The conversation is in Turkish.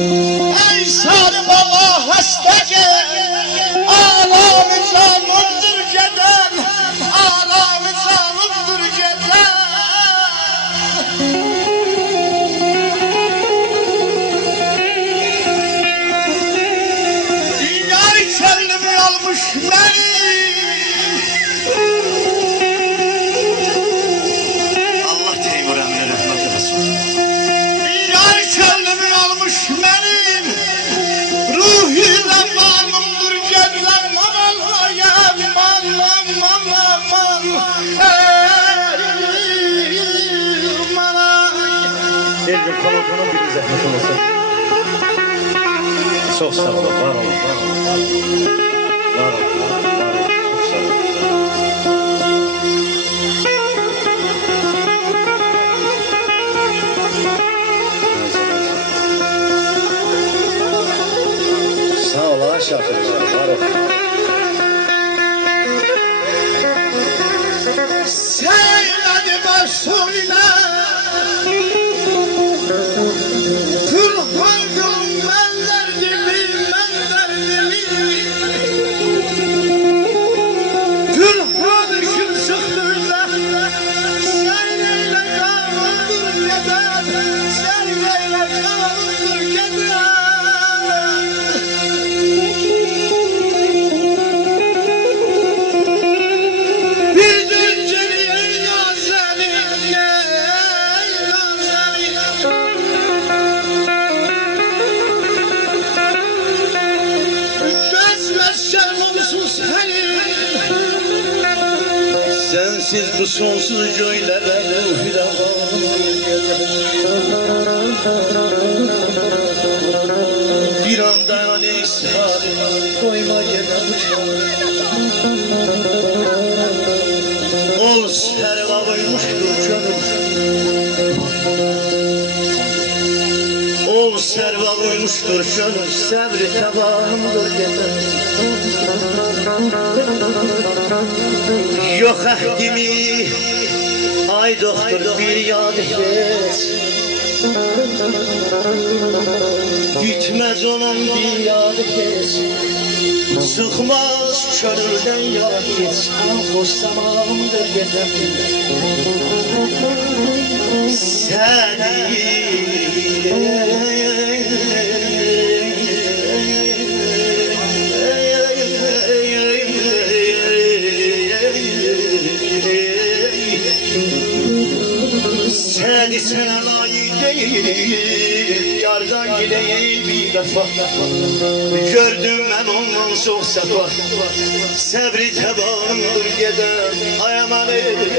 Ey sarı baba hasta gel, ağlamı canımdır geden, ağlamı canımdır geden. Yar kendimi almış beni, Allah Teymur Emre rahmet eylesin. yar kendimi almış benim, ruhi zamanımdır gelen aman ya aman aman aman Bir gün komutanım bir zahmet olmasın. Çok sağ olun, var olun, var olun. Var olun, var olun, çok sağ olun. Sağ ol Şafir, var olun. Seyledi başına kul halkım ben derdimi kul halkım çıktı da seyleyle kanundur keder, seyleyle kanundur keder. Bir dünceli ey nazenin, ey nazenin, bezmezken olsun senin. Sensiz bu sonsuz göylere bir anda neyse koyma gene ol serva koymuştur canım, ol serva koymuştur canım, sabri tabanımdır gene. Yok ahdimi ay doktor bir yad et, gitmez olan bir yad et, çıkmaz körülden yad et. Hoş zamanımdır gelen seni seni sana layık değil, yardan gideyim bir defa. Gördüm ben ondan çok sefa, sabri tabanımdır geden, ay aman ey.